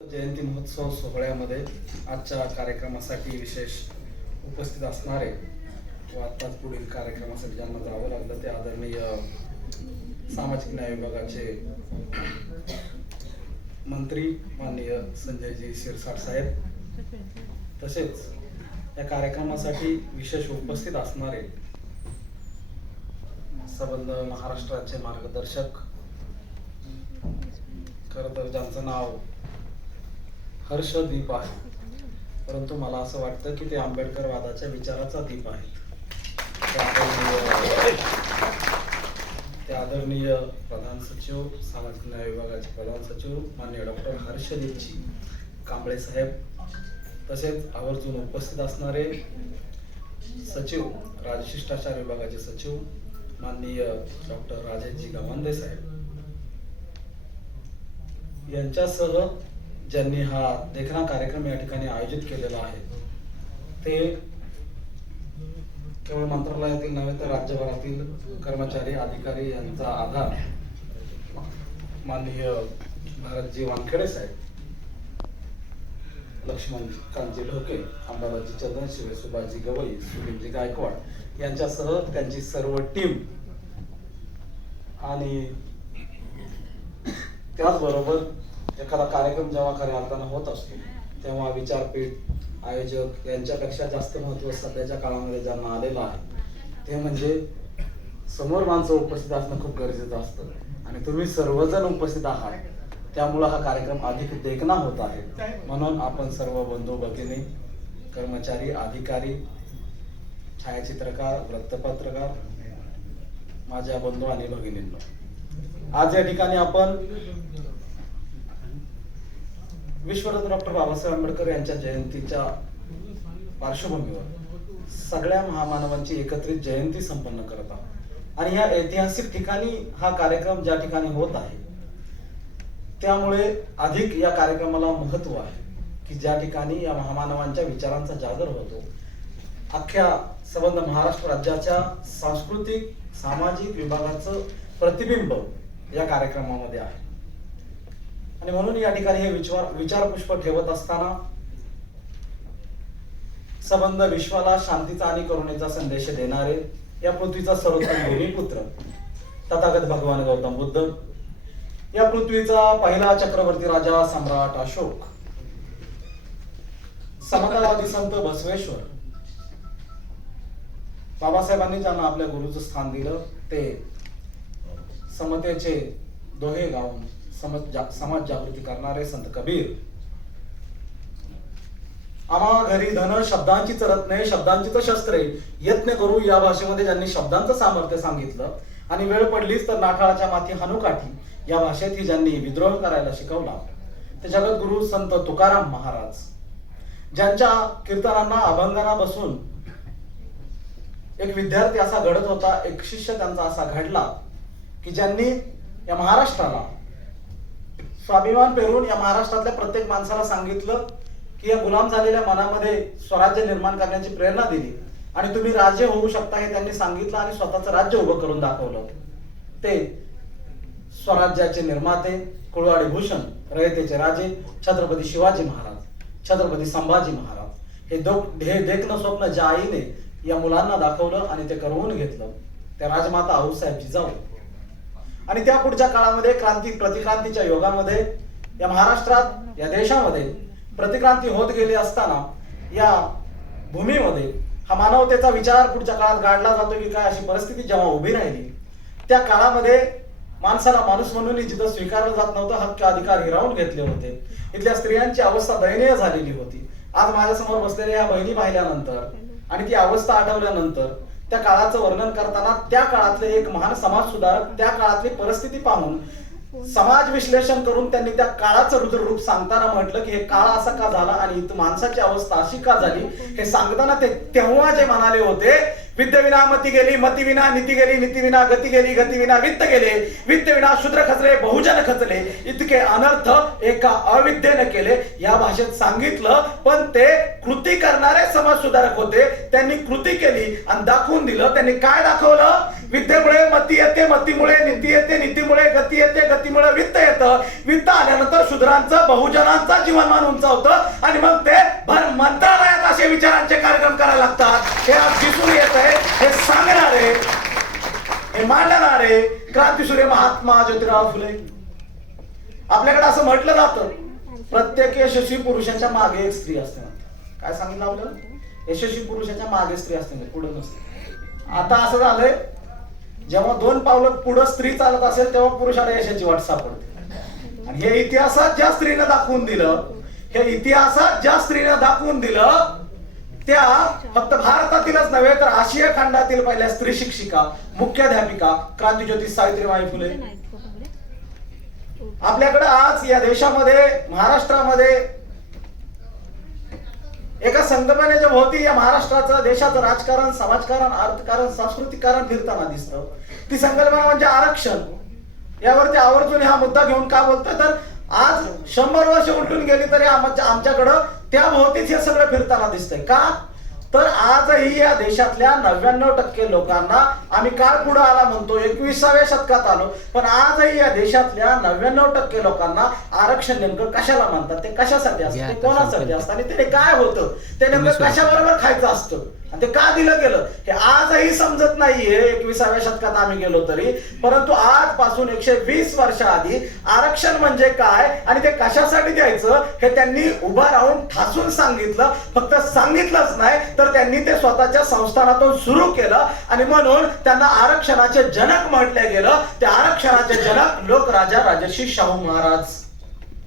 जयंती महोत्सव सोहळ्यामध्ये आजच्या कार्यक्रमासाठी विशेष उपस्थित असणारे व आत्ताच पुढील कार्यक्रमासाठी ज्यांना जावं लागलं ते आदरणीय सामाजिक न्याय विभागाचे मंत्री माननीय संजयजी शिरसाट साहेब, तसेच या कार्यक्रमासाठी विशेष उपस्थित असणारे संबंध महाराष्ट्राचे मार्गदर्शक, खरं तर ज्यांचं नाव हर्षदीप आहे, परंतु मला असं वाटतं की ते आंबेडकरवादाच्या विचाराचा दीप आहे. ते आदरणीय प्रधान सचिव, सामाजिक न्याय विभागाचे प्रधान सचिव माननीय डॉक्टर हर्षदीपजी कांबळे साहेब, तसेच आवर्जून उपस्थित असणारे सचिव, राजशिष्टाचार विभागाचे सचिव माननीय डॉक्टर राजेशजी गवांदे साहेब यांच्यासह ज्यांनी हा देखणा कार्यक्रम या ठिकाणी आयोजित केलेला आहे, ते केवळ मंत्रालयातील नव्हे तर राज्यभरातील कर्मचारी, अधिकारी यांचा आधार माननीय भारतजी वानखेडे साहेब, लक्ष्मणकांतजी ढोके, अंबाबाजी चंदनशिवे, सुभाषजी गवई, सुनीलजी गायकवाड यांच्यासह त्यांची सर्व टीम आणि त्याचबरोबर एखादा कार्यक्रम जेव्हा खऱ्या अर्थानं होत असतो तेव्हा विचारपीठ, आयोजक यांच्यापेक्षा जास्त महत्त्व सध्याच्या काळामध्ये ज्यांना आलेलं आहे ते म्हणजे समोर माणसं उपस्थित असणं खूप गरजेचं असतं. आणि तुम्ही सर्वजण उपस्थित आहात, त्यामुळं हा कार्यक्रम अधिक देखणा होत आहे. म्हणून आपण सर्व बंधू भगिनी, कर्मचारी, अधिकारी, छायाचित्रकार, वृत्तपत्रकार, माझ्या बंधू आणि भगिनींनो, आज या ठिकाणी आपण विश्वरत्न डॉक्टर बाबासाहेब आंबेडकर यांच्या जयंतीच्या पार्श्वभूमीवर सगळ्या महामानवांची एकत्रित जयंती संपन्न करत आहोत. आणि या ऐतिहासिक ठिकाणी हा कार्यक्रम ज्या ठिकाणी होत आहे त्यामुळे अधिक या कार्यक्रमाला महत्व आहे की ज्या ठिकाणी या महामानवांच्या विचारांचा जागर होतो. अख्ख्या संबंध महाराष्ट्र राज्याच्या सांस्कृतिक, सामाजिक विभागाचं प्रतिबिंब या कार्यक्रमामध्ये आहे. आणि म्हणून या ठिकाणी हे विचारपुष्प ठेवत असताना संबंध विश्वाला शांतीचा आणि करुणेचा संदेश देणारे या पृथ्वीचा सर्वोत्तम भूमिपुत्र तथागत भगवान गौतम बुद्ध, या पृथ्वीचा पहिला चक्रवर्ती राजा सम्राट अशोक, समतावादी संत बसवेश्वर, बाबासाहेबांनी ज्यांना आपल्या गुरुचं स्थान दिलं ते समतेचे दोहे गाऊन समाज जागृती करणारे संत कबीर, आम्हा घरी धन शब्दांची रत्ने, शब्दांची तर शस्त्रे, यत्न करू या भाषेमध्ये ज्यांनी शब्दांचं सामर्थ्य सांगितलं. आणि वेळ पडलीच तर नाठाळाच्या माथी हानुकाठी या भाषेतही ज्यांनी विद्रोह करायला शिकवला ते जगद्गुरु संत तुकाराम महाराज, ज्यांच्या कीर्तनांना, अभंगांना बसून एक विद्यार्थी असा घडत होता, एक शिष्य त्यांचा असा घडला की ज्यांनी या महाराष्ट्राला स्वाभिमान पेरून या महाराष्ट्रातल्या प्रत्येक माणसाला सांगितलं की या गुलाम झालेल्या मनामध्ये स्वराज्य निर्माण करण्याची प्रेरणा दिली आणि तुम्ही राजे होऊ शकता हे त्यांनी सांगितलं आणि स्वतःचं राज्य उभं करून दाखवलं. ते स्वराज्याचे निर्माते, कुळवाडी भूषण, रयतेचे राजे छत्रपती शिवाजी महाराज, छत्रपती संभाजी महाराज, हे देखणं स्वप्न ज्या आईने या मुलांना दाखवलं आणि ते करवून घेतलं त्या राजमाता आऊसाहेब जिजाऊ. आणि त्या पुढच्या काळामध्ये प्रतिक्रांतीच्या युगामध्ये या महाराष्ट्रात, या देशामध्ये प्रतिक्रांती होत गेली असताना या भूमीमध्ये हा मानवतेचा विचार पुढच्या काळात गाडला जातो की काय अशी परिस्थिती जेव्हा उभी राहिली त्या काळामध्ये माणसाला माणूस म्हणून जिथं स्वीकारलं जात नव्हतं, हक्क अधिकार हिरावून घेतले होते. इथल्या स्त्रियांची अवस्था दयनीय झालेली होती. आज माझ्यासमोर बसलेल्या या बहिणी पाहिल्यानंतर आणि ती अवस्था आठवल्यानंतर त्या काळाचं वर्णन करताना त्या काळातले एक महान समाज सुधारक त्या काळातली परिस्थिती पाहून समाज विश्लेषण करून त्यांनी त्या काळाचं रुद्ररूप सांगताना म्हटलं की हे काळ असा का झाला आणि माणसाची अवस्था अशी का झाली हे सांगताना ते तेव्हा जे म्हणाले होते, विद्य विना मती गेली, मती विना नीती गेली, नीती विना गती गेली, गती विना वित्त गेले, वित्त विना शूद्र खचले, बहुजन खचले, इतके अनर्थ एका अविद्येने केले या भाषेत सांगितलं. पण ते कृती करणारे समाज सुधारक होते, त्यांनी कृती केली आणि दाखवून दिलं. त्यांनी काय दाखवलं विद्येमुळे मती येते, मतीमुळे नीती येते, नीतीमुळे गती येते, गतीमुळे वित्त येतं, वित्त आल्यानंतर शूद्रांचं बहुजनांचं जीवनमान उंचावतं आणि मग ते भर मंत्रालयात असे विचारांचे कार्यक्रम करायला लागतात. हे आज दिसून येत आहे. हे सांगणारे, हे मांडणारे क्रांतीसूर्य महात्मा ज्योतिराव फुले. आपल्याकडे असं म्हटलं जातं, प्रत्येक यशस्वी पुरुषाच्या मागे एक स्त्री असते. काय सांगितलं आपल्याला? यशस्वी पुरुषाच्या मागे स्त्री असते, पुढे नसते. आता असं झालंय, जेव्हा 2 पावलं पुढे स्त्री चालत असेल तेव्हा पुरुषाला यशाची वाट सापडते. आणि हे इतिहासात ज्या स्त्रीनं दाखवून दिलं, हे इतिहासात ज्या स्त्रीनं दाखवून दिलं, त्या फक्त भारतातीलच नव्हे तर आशिया खंडातील पहिल्या स्त्री शिक्षिका, मुख्याध्यापिका क्रांतीज्योती सावित्रीबाई फुले. आपल्याकडे आज या देशामध्ये, महाराष्ट्रामध्ये एका संकल्पनेच्या भोवती या महाराष्ट्राचं, देशाचं राजकारण, समाजकारण, अर्थकारण, सांस्कृतिक कारण फिरताना दिसतं. ती संकल्पना म्हणजे आरक्षण. यावरती आवर्जून हा मुद्दा घेऊन का बोलतोय तर आज 100 वर्ष उलटून गेली तरी आमच्याकडं त्या भोवतीच हे सगळं फिरताना दिसतंय. का तर आजही या देशातल्या 99% लोकांना, आम्ही काळ पुढे आला म्हणतो, 21व्या शतकात आलो, पण आजही या देशातल्या 99% लोकांना आरक्षण नेमकं कशाला म्हणतात, ते कशासाठी असतं, ते कोणासाठी असतं आणि ते काय होतं, ते नेमकं कशाबरोबर खायचं असतं आणि ते का दिलं गेलं हे आजही समजत नाहीये. 21व्या शतकात आम्ही गेलो तरी, परंतु आजपासून 120 वर्ष आधी आरक्षण म्हणजे काय आणि ते कशासाठी द्यायचं हे त्यांनी उभा राहून ठासून सांगितलं. फक्त सांगितलंच नाही तर त्यांनी ते स्वतःच्या संस्थानातून सुरू केलं आणि म्हणून त्यांना आरक्षणाचे जनक म्हटले गेलं. ते आरक्षणाचे जनक लोकराजा राजर्षी शाहू महाराज.